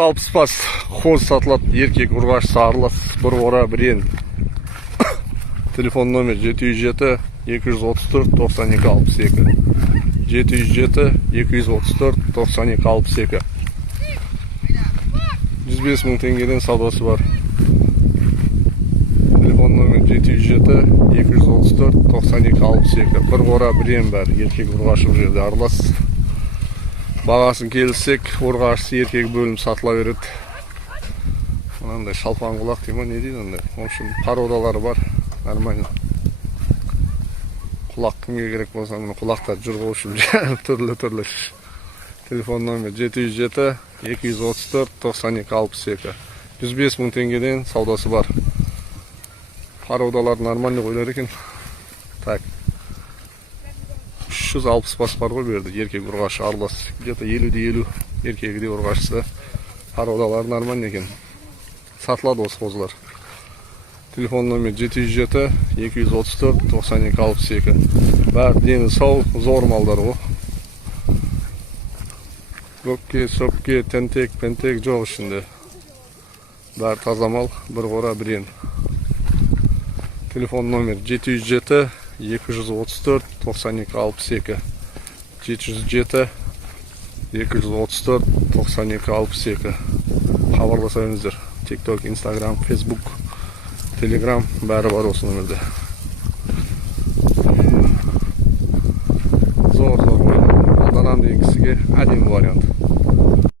Alpыс бас хоз сатылады, еркек ұрғаш сарылас, бір ора бірен. Телефон номер 707 234 92 62. 707 234 92 62. 105 мың теңгеден саудасы бар. Телефон номер 707 234 92 62. Бір ора бірен бәрі, еркек ұрғаш бұл жерде аралас. Бағасын келсек, ұрғашысы еркек бөлім сатыла береді. Мынандай шалпан құлақ дейма, не дейді ондай. В общем, породалары бар, нормально. Құлақ кімге керек болса, мына құлақтар жүр, в общем, түрлі. Телефон номер 707 234 92 62. 105 мың теңгеден саудасы бар. Породалар нормально қойлар екен. Так. 360 бас бар ғой берді, еркек ұрғашы аралас. Где-то 50-50 еркегі де ұрғашысы. Породалары нормально екен. Сатылады осы қозылар. Телефон номер 707 234 92 62. Бәрі дені сау, зор малдар ғой. Көпке, сөпке, тентек, пентек жоқ ішінде. Бәрі таза мал, бір қора бірен. Телефон номер 707 234 92 62. 707 234 92 62. Хабарласаңыздар. TikTok, Instagram, Facebook, Telegram бәрі бар осы номерде. Зор қолданам деген кісіге әдемі вариант.